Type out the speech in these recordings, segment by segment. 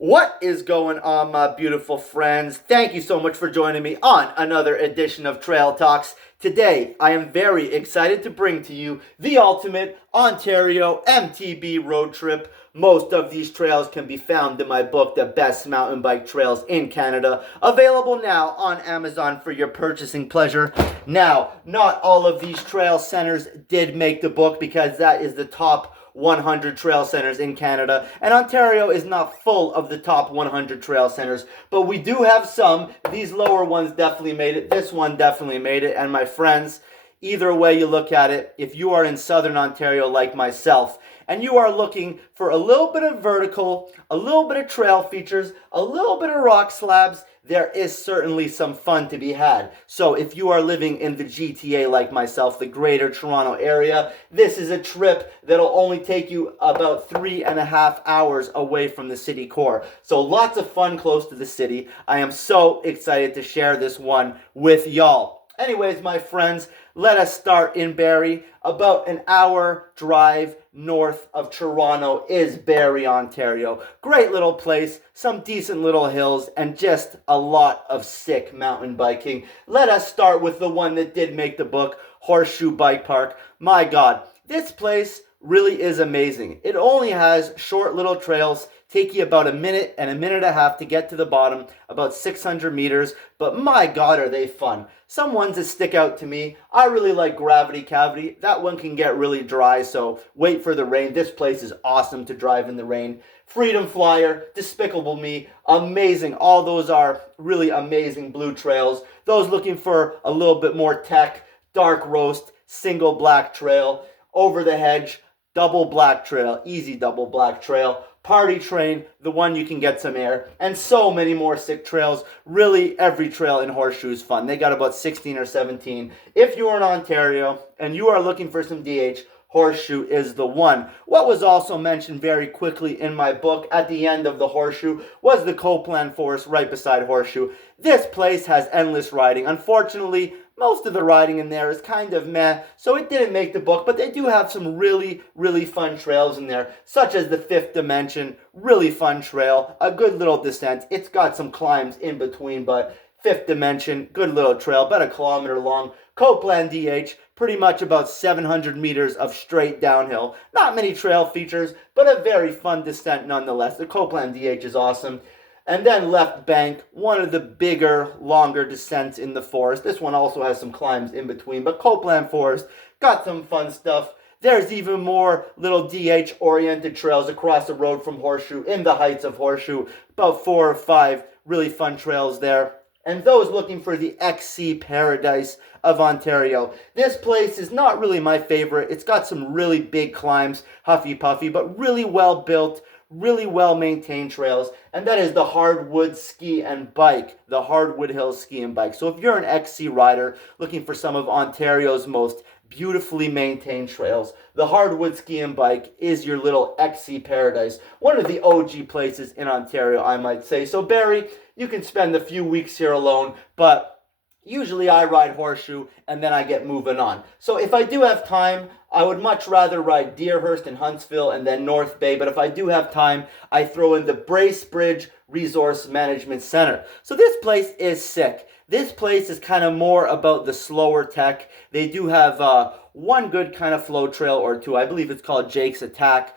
What is going on, my beautiful friends? Thank you so much for joining me on another edition of Trail Talks. Today, I am very excited to bring to you the ultimate Ontario MTB road trip. Most of these trails can be found in my book, The Best Mountain Bike Trails in Canada, available now on Amazon for your purchasing pleasure. Now, not all of these trail centers did make the book because that is the top 100 trail centers in Canada, and Ontario is not full of the top 100 trail centers, but we do have some. These lower ones definitely made it. This one definitely made it, and my friends, either way you look at it, if you are in southern Ontario like myself, and you are looking for a little bit of vertical, a little bit of trail features, a little bit of rock slabs, there is certainly some fun to be had. So if you are living in the GTA like myself, the Greater Toronto Area, this is a trip that'll only take you about 3.5 hours away from the city core. So lots of fun close to the city. I am so excited to share this one with y'all. Anyways, my friends, let us start in Barrie. About an hour drive north of Toronto is Barrie, Ontario. Great little place, some decent little hills, and just a lot of sick mountain biking. Let us start with the one that did make the book, Horseshoe Bike Park. My God, this place really is amazing. It only has short little trails, take you about a minute and a minute and a half to get to the bottom, about 600 meters, but my God, are they fun. Some ones that stick out to me, I really like Gravity Cavity. That one can get really dry, so wait for the rain. This place is awesome to drive in the rain. Freedom Flyer, Despicable Me, amazing. All those are really amazing blue trails. Those looking for a little bit more tech, Dark Roast, Single Black Trail, Over the Hedge, Double Black Trail, Easy Double Black Trail, Party Train, the one you can get some air, and so many more sick trails. Really, every trail in Horseshoe is fun. They got about 16 or 17. If you are in Ontario and you are looking for some DH, Horseshoe is the one. What was also mentioned very quickly in my book at the end of the Horseshoe was the Copeland Forest right beside Horseshoe. This place has endless riding. Unfortunately, most of the riding in there is kind of meh, so it didn't make the book, but they do have some really, really fun trails in there, such as the Fifth Dimension, really fun trail, a good little descent. It's got some climbs in between, but Fifth Dimension, good little trail, about a kilometer long. Copeland DH, pretty much about 700 meters of straight downhill. Not many trail features, but a very fun descent nonetheless. The Copeland DH is awesome. And then Left Bank, one of the bigger, longer descents in the forest. This one also has some climbs in between, but Copeland Forest got some fun stuff. There's even more little DH-oriented trails across the road from Horseshoe, in the heights of Horseshoe. About 4 or 5 really fun trails there. And those looking for the XC paradise of Ontario. This place is not really my favorite. It's got some really big climbs, huffy puffy, but really well built, really well maintained trails, and that is the Hardwood Ski and Bike, the Hardwood Hills Ski and Bike. So if you're an XC rider looking for some of Ontario's most beautifully maintained trails, the Hardwood Ski and Bike is your little XC paradise. One of the OG places in Ontario, I might say. So Barrie, you can spend a few weeks here alone, but usually I ride Horseshoe and then I get moving on. So if I do have time, I would much rather ride Deerhurst and Huntsville and then North Bay. But if I do have time, I throw in the Bracebridge Resource Management Center. So this place is sick. This place is kind of more about the slower tech. They do have one good kind of flow trail or two. I believe it's called Jake's Attack.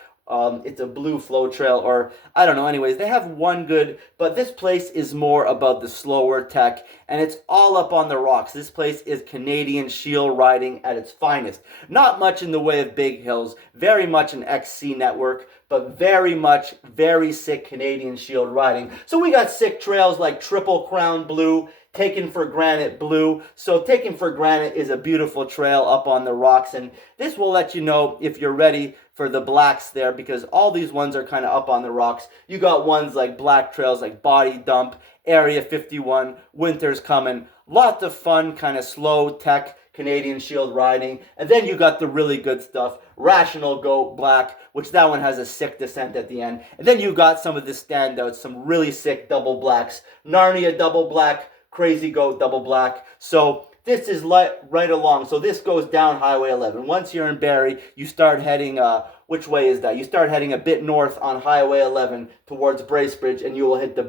It's a blue flow trail, or I don't know. Anyways, they have one good, but this place is more about the slower tech, and it's all up on the rocks. This place is Canadian shield riding at its finest. Not much in the way of big hills, very much an XC network, but very much very sick Canadian shield riding. So we got sick trails like Triple Crown Blue, Taken for Granite Blue. So Taken for Granite is a beautiful trail up on the rocks, and this will let you know if you're ready for the blacks there, because all these ones are kind of up on the rocks. You got ones like black trails like Body Dump, Area 51, Winter's Coming. Lots of fun, kind of slow tech Canadian shield riding. And then you got the really good stuff, Rational Goat Black, which that one has a sick descent at the end. And then you got some of the standouts, some really sick double blacks, Narnia Double Black, Crazy Goat Double Black. So this is right along. So this goes down Highway 11. Once you're in Barrie, you start heading, which way is that? You start heading a bit north on Highway 11 towards Bracebridge, and you will hit the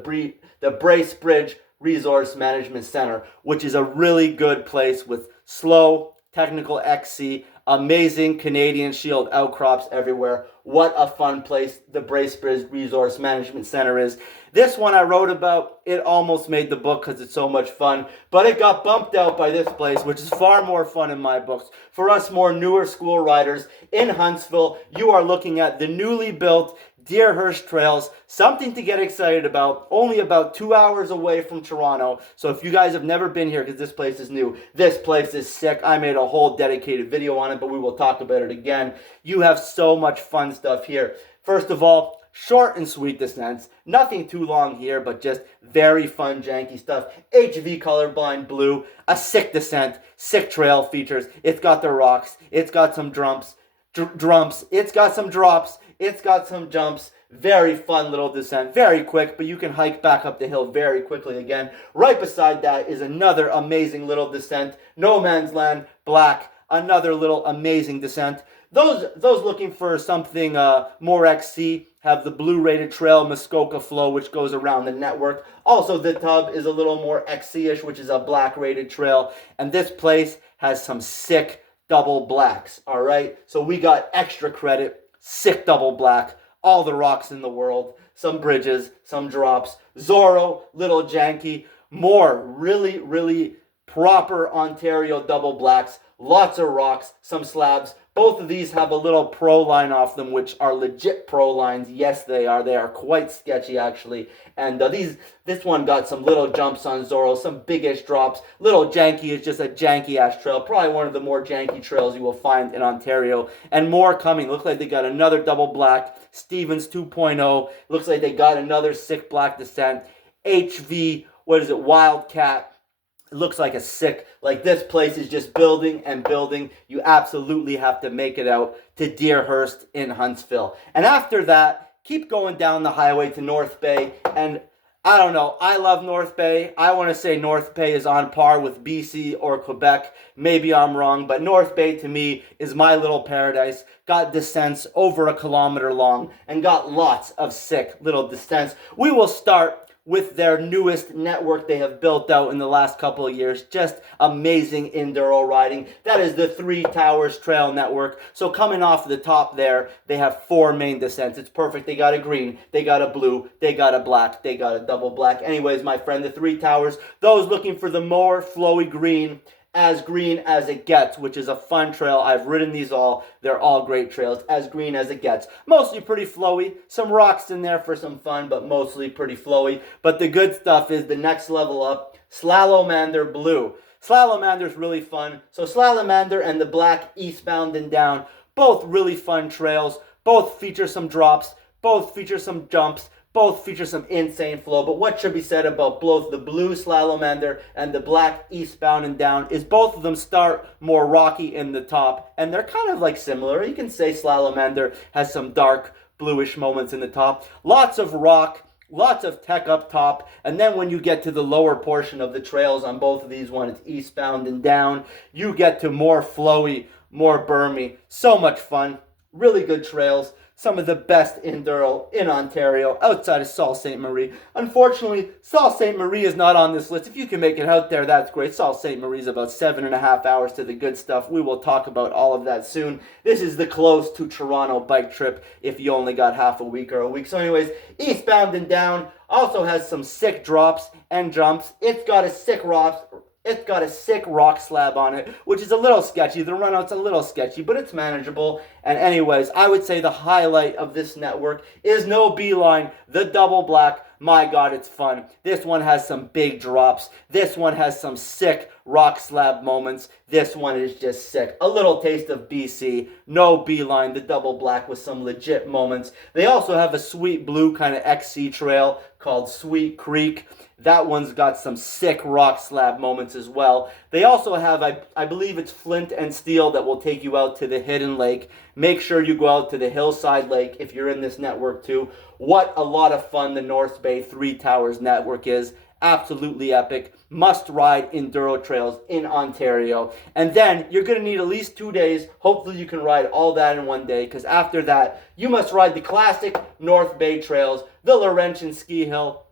Bracebridge Resource Management Center, which is a really good place with slow, technical XC, amazing Canadian Shield outcrops everywhere. What a fun place the Bracebridge Resource Management Center is. This one I wrote about, it almost made the book because it's so much fun, but it got bumped out by this place, which is far more fun in my books. For us more newer school riders in Huntsville, you are looking at the newly built Deerhurst Trails, something to get excited about, only about 2 hours away from Toronto. So if you guys have never been here, because this place is new, this place is sick. I made a whole dedicated video on it, but we will talk about it again. You have so much fun stuff here. First of all, short and sweet descents. Nothing too long here, but just very fun, janky stuff. HV colorblind blue, a sick descent, sick trail features. It's got the rocks. It's got some drumps. It's got some drops. It's got some jumps. Very fun little descent. Very quick, but you can hike back up the hill very quickly again. Right beside that is another amazing little descent. No Man's Land, black. Another little amazing descent. Those looking for something more XC have the blue rated trail Muskoka Flow, which goes around the network. Also, the Tub is a little more XC-ish, which is a black rated trail. And this place has some sick double blacks, all right? So we got extra credit, sick double black, all the rocks in the world, some bridges, some drops. Zorro, little janky, more really, really proper Ontario double blacks, lots of rocks, some slabs. Both of these have a little pro line off them, which are legit pro lines. Yes, they are. They are quite sketchy, actually. And this one got some little jumps on Zorro, some big-ish drops. Little janky is just a janky-ass trail. Probably one of the more janky trails you will find in Ontario. And more coming. Looks like they got another double black. Stevens 2.0. Looks like they got another sick black descent. HV, Wildcat. It looks like a sick, like this place is just building and building. You absolutely have to make it out to Deerhurst in Huntsville. And after that, keep going down the highway to North Bay. And I don't know, I love North Bay. I want to say North Bay is on par with BC or Quebec. Maybe I'm wrong, but North Bay to me is my little paradise. Got descents over 1 kilometer long and got lots of sick little descents. We will start with their newest network they have built out in the last couple of years. Just amazing enduro riding. That is the Three Towers Trail Network. So coming off the top there, they have 4 main descents. It's perfect. They got a green, they got a blue, they got a black, they got a double black. Anyways, my friend, the Three Towers, those looking for the more flowy green as it gets, which is a fun trail. I've ridden these all. They're all great trails, as green as it gets. Mostly pretty flowy. Some rocks in there for some fun, but mostly pretty flowy. But the good stuff is the next level up, Slalomander Blue. Slalomander's really fun. So Slalomander and the black Eastbound and Down, both really fun trails. Both feature some drops. Both feature some jumps. Both feature some insane flow, but what should be said about both the blue Slalomander and the black Eastbound and Down is both of them start more rocky in the top, and they're kind of like similar. You can say Slalomander has some dark bluish moments in the top. Lots of rock, lots of tech up top, and then when you get to the lower portion of the trails on both of these, one it's Eastbound and Down, you get to more flowy, more bermy. So much fun. Really good trails. Some of the best enduro in Ontario outside of Sault Ste. Marie. Unfortunately, Sault Ste. Marie is not on this list. If you can make it out there, that's great. Sault Ste. Marie is about 7.5 hours to the good stuff. We will talk about all of that soon. This is the close to Toronto bike trip if you only got half a week or a week. So anyways, Eastbound and Down also has some sick drops and jumps. It's got a sick rock slab on it, which is a little sketchy. The runout's a little sketchy, but it's manageable. And anyways, I would say the highlight of this network is No Beeline, the double black. My God, it's fun. This one has some big drops. This one has some sick rock slab moments. This one is just sick. A little taste of BC. No Beeline, the double black with some legit moments. They also have a sweet blue kind of XC trail called Sweet Creek. That one's got some sick rock slab moments as well. They also have, I believe it's Flint and Steel that will take you out to the Hidden Lake. Make sure you go out to the Hillside Lake if you're in this network too. What a lot of fun the North Bay Three Towers network is. absolutely epic. Must ride enduro trails in Ontario. And then you're going to need at least 2 days. Hopefully you can ride all that in one day, because after that you must ride the classic North Bay trails, the Laurentian Ski Hill.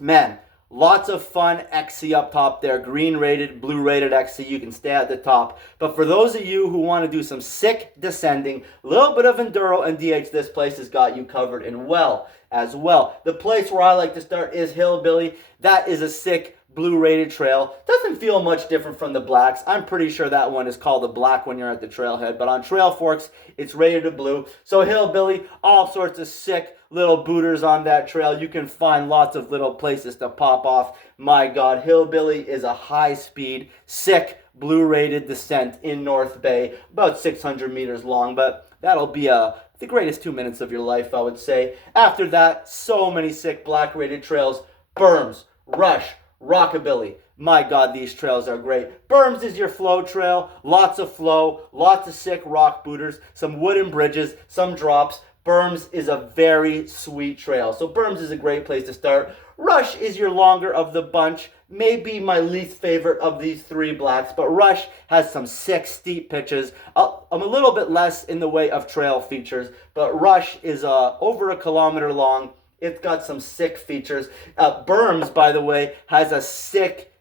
Man, lots of fun XC up top there. Green rated, blue rated XC. You can stay at the top. But for those of you who want to do some sick descending, a little bit of enduro and DH, this place has got you covered and well as well. The place where I like to start is Hillbilly. That is a sick blue rated trail. Doesn't feel much different from the blacks. I'm pretty sure that one is called the black when you're at the trailhead, but on Trail Forks it's rated to blue. So Hillbilly, all sorts of sick little booters on that trail. You can find lots of little places to pop off. My God, Hillbilly is a high speed, sick blue rated descent in North Bay, about 600 meters long, but that'll be the greatest 2 minutes of your life, I would say. After that, so many sick black rated trails. Berms, Rush, Rockabilly. My God, these trails are great. Berms is your flow trail. Lots of flow, lots of sick rock booters, some wooden bridges, some drops. Berms is a very sweet trail. So Berms is a great place to start. Rush is your longer of the bunch. Maybe my least favorite of these three blacks, but Rush has some sick steep pitches. I'm a little bit less in the way of trail features, but Rush is over 1 kilometer long. It's got some sick features. Berms, by the way, has a sick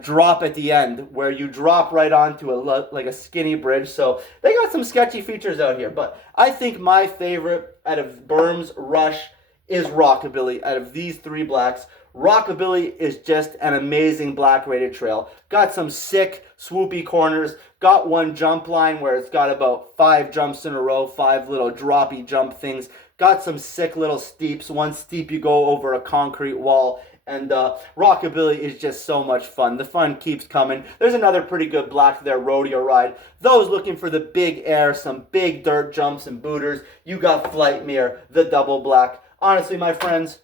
drop at the end where you drop right onto like a skinny bridge. So they got some sketchy features out here. But I think my favorite out of Berms, Rush, is Rockabilly. Out of these three blacks, Rockabilly is just an amazing black rated trail. Got some sick swoopy corners. Got one jump line where it's got about 5 jumps in a row, 5 little droppy jump things. Got some sick little steeps. One steep you go over a concrete wall. And Rockabilly is just so much fun. The fun keeps coming. There's another pretty good black there, Rodeo Ride. Those looking for the big air, some big dirt jumps and booters, you got Flightmere, the double black. Honestly, my friends,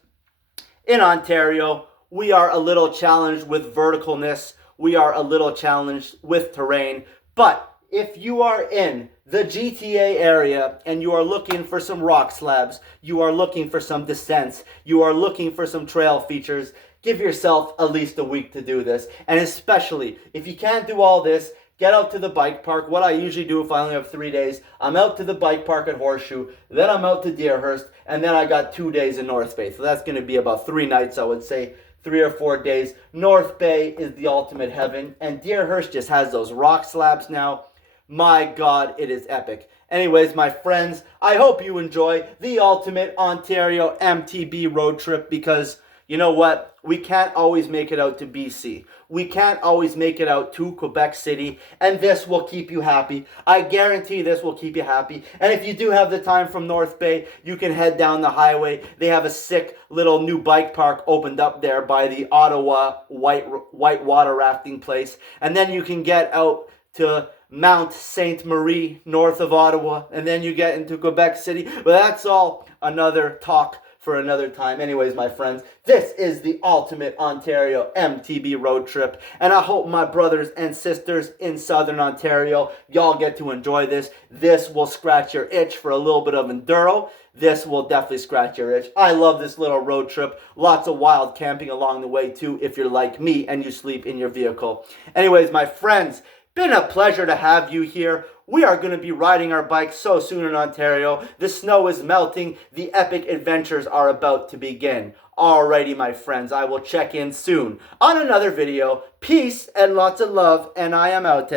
in Ontario, we are a little challenged with verticalness. We are a little challenged with terrain. But if you are in the GTA area and you are looking for some rock slabs, you are looking for some descents, you are looking for some trail features, give yourself at least a week to do this. And especially if you can't do all this, get out to the bike park. What I usually do if I only have 3 days, I'm out to the bike park at Horseshoe, then I'm out to Deerhurst, and then I got 2 days in North Bay. So that's going to be about 3 nights, I would say. 3 or 4 days. North Bay is the ultimate heaven, and Deerhurst just has those rock slabs now. My God, it is epic. Anyways, my friends, I hope you enjoy the ultimate Ontario MTB road trip, because you know what? We can't always make it out to BC. We can't always make it out to Quebec City, and this will keep you happy. I guarantee this will keep you happy. And if you do have the time from North Bay, you can head down the highway. They have a sick little new bike park opened up there by the Ottawa white water rafting place. And then you can get out to Mount Sainte Marie, north of Ottawa, and then you get into Quebec City. But that's all another talk for another time. Anyways, my friends, this is the ultimate Ontario MTB road trip, and I hope my brothers and sisters in Southern Ontario, y'all get to enjoy this. This will scratch your itch for a little bit of enduro. This will definitely scratch your itch. I love this little road trip. Lots of wild camping along the way too, if you're like me and you sleep in your vehicle. Anyways, my friends, been a pleasure to have you here. We are going to be riding our bikes so soon in Ontario. The snow is melting. The epic adventures are about to begin. Alrighty, my friends, I will check in soon on another video. Peace and lots of love, and I am out.